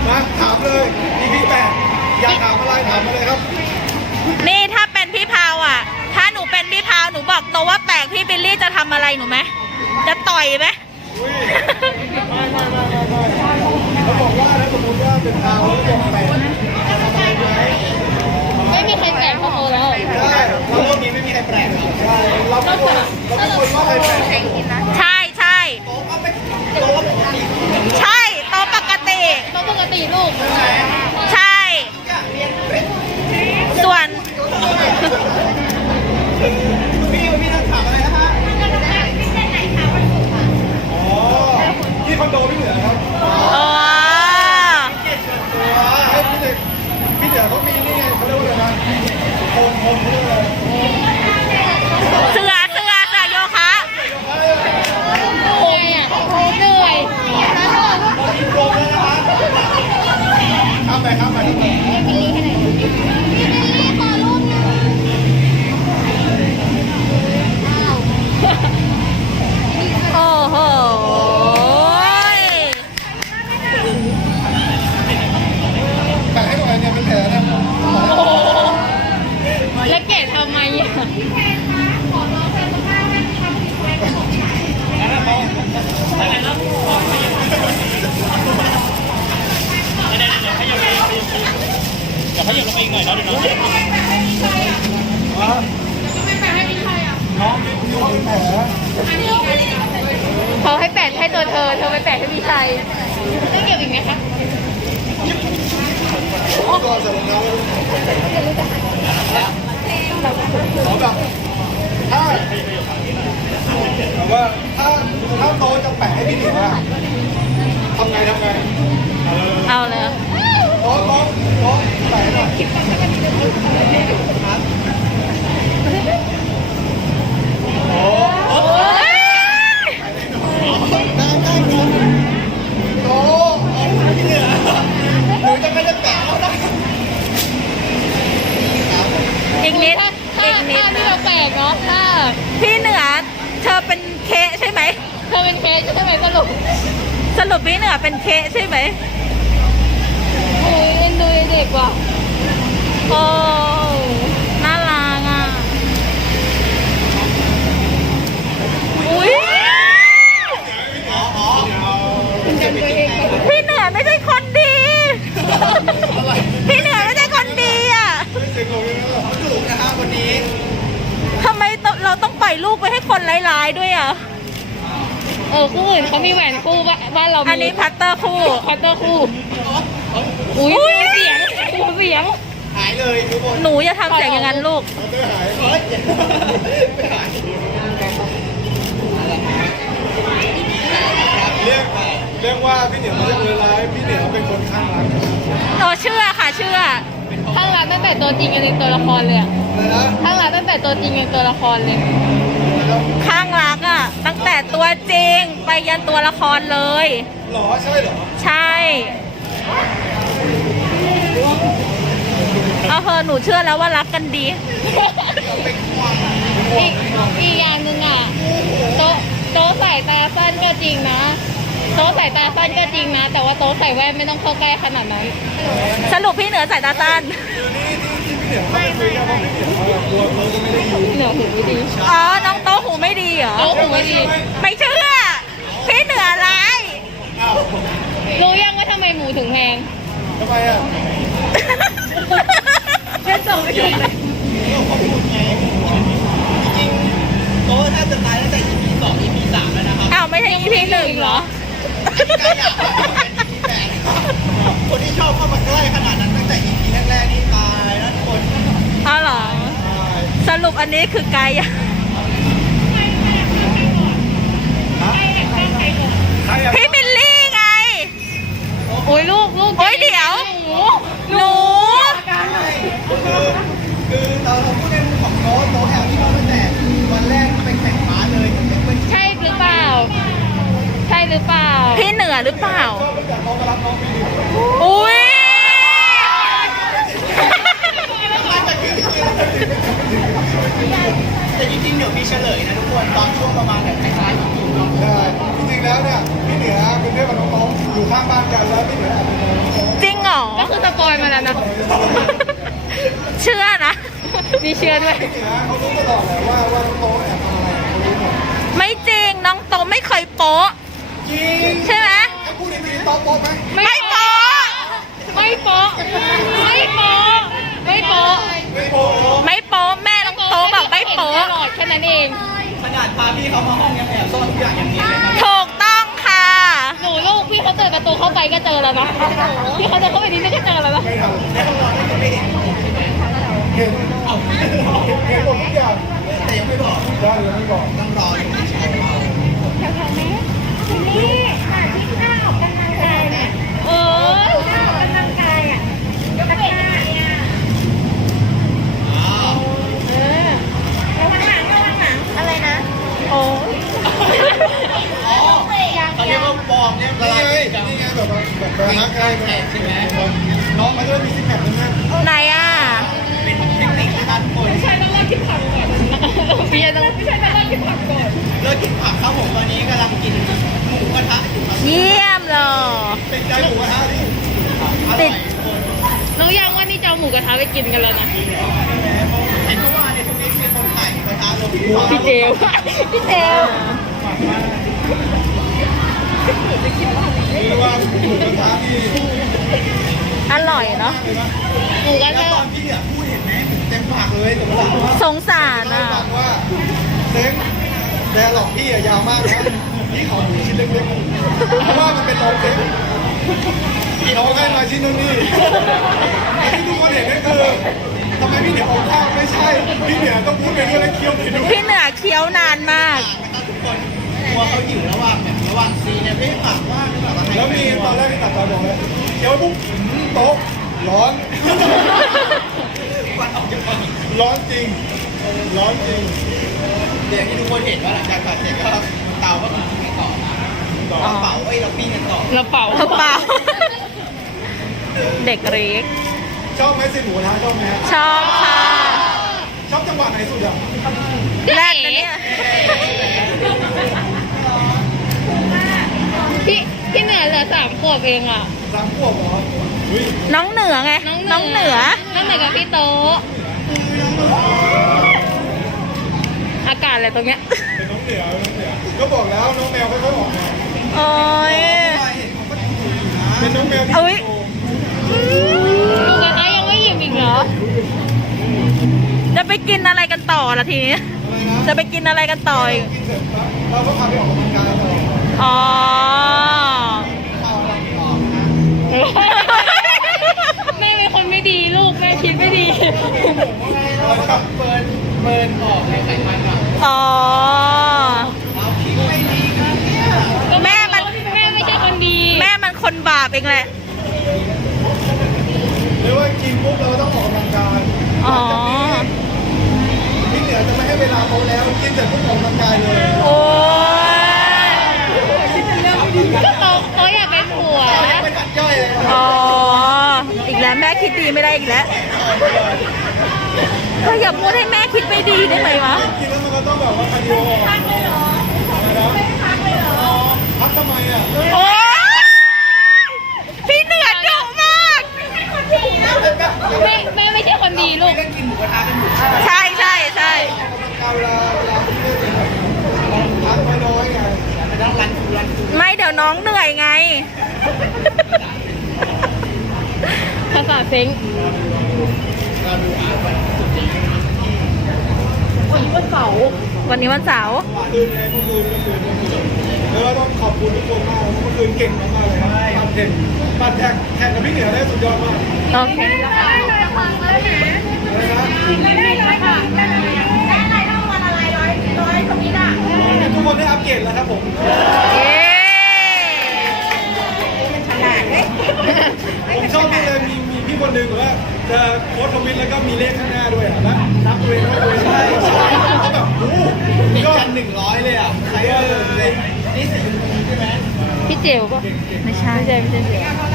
มาถามเลยพี่แปดอยากถามอะไรถามมาเลยครับนี่ถ้าเป็นพี่พาวอ่ะถ้าหนูเป็นพี่พาวหนูบอกตัวว่าแปลกพี่บิลลี่จะทำอะไรหนูไหมจะต่อยไหมไม่เขาบอกว่าถ้าสมมติว่าเป็นพาวแล้วบอกแปลกจะทำอะไรไหมไม่มีใครแปลกเท่าโตแล้วใช่เราโลกนี้ไม่มีใครแปลกใช่เราเป็นคนว่าใครแปลกใช่ใช่ใช่โตปกติต้องปกติลูกใช่ส่วนพี่นั่งถามอะไรนะฮะอ๋อที่คอนโดพี่เหนือครับอ๋อพี่เหนือเขามีนี่ไงเขาเรียกว่าอะไรนะโฮมเขาเรียกว่าอะไรเสือโยคะเหนื่อยอ่ะเหนื่อยข้ามไปโอ้โหแต่ให้หน่อยเนี่ยเป็นแผลนะแล้วแกะทำไมอ่ะอย่าขยับลงไปอีกหน่อยนะเดี๋ยวน้องเป็นแผลเขาให้แปะให้ตัวเธอไปแปะให้พี่ชัยต้องเก็บอีกไหมคะก่อนเสร็จแล้วขอแบบแต่ว่าถ้าโตจะแปะให้พี่เหนือทำไงเอาเลยโต๊แปะหน่อยอีกนิดถ้าที่เราแปลกเนาะถ้าพี่เหนือเธอเป็นเคใช่ไหมเธอเป็นเคสใช่ไหมสรุปพี่เหนือเป็นเคใช่ไหมโอ้ยเอ็นดูเด็กว่ะโอ้น่ารักอ่ะอุ้ยพี่เหนือไม่ใช่คนดีพี่เหนือไม่ใช่คนดีอ่ะถูกนะฮะวันนี้ทำไมเราต้องปล่อยลูกไปให้คนร้ายๆด้วยอ่ะคู่อื่นเขามีแหวนคู่บ้านเราอันนี้พัตเตอร์คู่อุ้ยเสียงหายเลยทุกคนหนูอย่าทำเสียงอย่างนั้นลูกเรียกว่าพี่เหนียวไม่ใช่คนร้ายพี่เหนียวเป็นคนข้างรักเชื่อค่ะเชื่อข้างรักตั้งแต่ตัวจริงจนตัวละครเลยข้างรักตั้งแต่ตัวจริงจนตัวละครเลยข้างรักอ่ะตั้งแต่ตัวจริงไปยันตัวละครเลยหรอใช่เหรอใช่เอาเถอะหนูเชื่อแล้วว่ารักกันดีอีกอย่างหนึ่งอ่ะโต๊ะสายตาสั้นก็จริงนะโต๊ะสายตาสั้นก็จริงนะแต่ว่าโต๊ะใส่แว่นไม่ต้องเข้าใกล้ขนาดนั้นสรุปพี่เหนือสายตาสั้นพี่เหนือหูไม่ดีอ๋อน้องโต๊ะหูไม่ดีเหรอโต๊ะหูไม่ดีไม่เชื่อพี่เหนือร้ายรู้ยังว่าทำไมหมูถึงแพงทำไมอ่ะเช่นส่งไปเลยจริงโต๊ะถ้าจะตายตั้งแต่ EP 2 EP 3แล้วนะครับอ้าวไม่ใช่ EP 1เหรอคนที่ชอบเข้ามาใกล้ขนาดนั้นตั้งแต่ EP แรกๆนี่ตายนะทุกคนอ๋อเหรอสรุปอันนี้คือไกด์พี่บิลลี่ไงโอ้ยลูกโอ้ยเดี๋ยวหนูคือเราพูดในมุมของโต๊ะแถวที่เขาตั้งแต่วันแรกไปแข่งม้าเลยใช่หรือเปล่าพี่เหนือหรือเปล่าอุ้ยแต่จริงๆเดี๋ยวมีเฉลยนะทุกคนตอนช่วงประมาณแบบท้ายๆ EP ใช่จริงงๆแล้วเนี่ยพี่เหนือเป็นเพื่อนกับน้องๆอยู่ข้างบ้านกันแล้วพี่เหนือแอบไปนอนน้องจริงเหรอก็คือสปอยมาแล้วนะเชื่อนะมีเชื่อด้วยพี่เหนือเขารู้ตลอดแหละว่าน้องๆแอบทำอะไรเขารู้หมดไม่จริงน้องโตไม่เคยโป๊ะจริงใช่ไหมถ้าพูดดีๆต๊อกโป๊ะไหมไม่โป๊ะไม่โป๊ะไม่โป๊ะไม่โป๊ะไม่โป๊ะไม่โป๊ะแม่น้องโตบอกไม่โป๊ะตลอดแค่นั้นเองขนาดพาพี่เขามาห้องยังแอบซ่อนทุกอย่างอย่างนี้เลยครับถูกต้องค่ะหนูลูกพี่เขาเปิดประตูเข้าไปก็เจอแล้วนะพี่เขาเดินเข้าไปนิดนึงก็เจอแล้วนะไม่ทำในห้องนอนก็ไม่เห็นเห็นหมดทุกอย่างแต่ยังไม่บอกได้ยังไม่บอกต้องรออยู่ที่เช้าเอออะไรนะ โอ้เขาเรียกว่าบอมเนี่ยละนี่ลายไงพฤติกรรมนี่ไงแบบฮักไงใช่ไหมน้องมันจะได้มีซิกแพคนะไหนอ่ะเป็นเทคนิคนะครับทุกคนพี่ยังต้องไม่ใช่ต้องกินผักก่อนเลิกกินผักครับผมตอนนี้กำลังกินหมูกระทะอยู่ครับเยี่ยมเลยเป็นใจหมูกระทะดิอร่อยคนน้องยังว่านี่จะเอาหมูกระทะไปกินกันแล้วนะเห็นว่าในทุกนี้มีคนถ่ายหมูกระทะลงพี่เจลพี่เจลคือว่าหมูกระทะนี่อร่อยเนาะหมูกระแล้วทะตอนที่เหลือพูดเห็นไหมเต็มปากเลยแต่ว่าสงสารอ่ะฟังว่าเซ็งแต่หลอกพี่อะยาวมากนะพี่ขอหมูชิ้นเล็กๆเพราะว่ามันเป็นโรงเซ็งน้องให้มาชิ้นนึงนี่ที่ทุกคนเห็นก็คือทำไมพี่เหนือออกข้าวไม่ใช่พี่เหนือต้องพูดไปด้วยและเคี้ยวไปด้วยพี่เหนือเคี้ยวนานมากนะครับทุกคนกลัวเขาหิวระหว่างซีเนี่ยไม่ปากว่าไม่แบบว่าแล้วมีตอนแรกที่ตัดตอนบอกเลยเคี้ยวปุ๊บโต๊ะร้อนวันออกจากปากร้อนจริง ร้อนจริงเดี๋ยวที่ทุกคนเห็นว่าหลังจากผัดเสร็จก็เตาก็กินกันต่อนะเราเป่าเราปิ้งกันต่อเราเป่าเปล่า เด็กเล็กชอบไหมสิหมูกระทะชอบไหมฮะชอบค่ะชอบจังหวะไหนสุดอ่ะแรกนะเนี่ยพี่เหนือเหลือ3 ขวบเองอ่ะ 3 ขวบเหรอเฮ้ยน้องเหนือไง น้องเหนือน้องเหนือกับพี่โตะอากาศอะไรตรงเนี้ยเป็นน้องเหนือก็บอกแล้วน้องแมวค่อยๆออกมาโอ้ยเป็นน้องแมวที่เอ้ยหมูกระทะยังไม่อิ่มอีกเหรอจะไปกินอะไรกันต่อละทีนี้อะไรนะจะไปกินอะไรกันต่ออีกกินเสร็จปั๊บเราก็พาไปออกกำลังกายต่ออ๋อข้าวเราไม่ออกนะแม่เป็นคนไม่ดีลูกแม่คิดไม่ดีอะไรครับเบิร์นออกในไขมันก่อนอ๋อเอาคิดไม่ดีครับเนี่ยแม่มันแม่ไม่ใช่คนดีแม่มันคนบาปเองแหละหรือว่ากินปุ๊บเราต้องออกกำลังกายอ๋อพี่เหนือจะไม่ให้เวลาเขาแล้วกินเสร็จปุ๊บออกกำลังกายเลยโอ้ยโตอยากเป็นผัวไม่กัดย่อยเลยอ๋อ อีกแล้วแม่คิดดีไม่ได้อีกแล้วก็อย่าพูดให้แม่คิดไม่ดีได้ไหมวะกินแล้วมันก็ต้องแบบว่าคาร์ดิโอพักเลยเหรอพักทำไมอ่ะโอ้ยพี่เหนือดุมากแม่ไม่ใช่คนดีลูกเล่นกินหมูกระทะกันอยู่ใช่ใช่ใช่ออกกำลังกายเวลาที่เล่นเนี่ยพักน้อยๆไงไม่ต้องรันฟูไม่เดี๋ยวน้องเหนื่อยไงภาษาเซ็งวันนี้วันเสาร์คืนไงเมื่อคืนแล้วเราต้องขอบคุณทุกคนมากเมื่อคืนเก่งมากๆเลยครับปั่นแท็กกับพี่เหนือได้สุดยอดมากโอเคอะไรนะทุกคนได้อัปเกรดแล้วครับผมเย้ผมชอบมากเลยมีพี่คนหนึ่งว่าจะโพสต์ทวิตแล้วก็มีเลขข้างหน้าด้วยนะนับตัวเองว่าตัวเองใช่เขาแบบโอ้มีก็กัน100เลยอ่ะใครเลยนี่สีชมพูใช่ไหมพี่เจลป่ะไม่ใช่ไม่ใช่เจล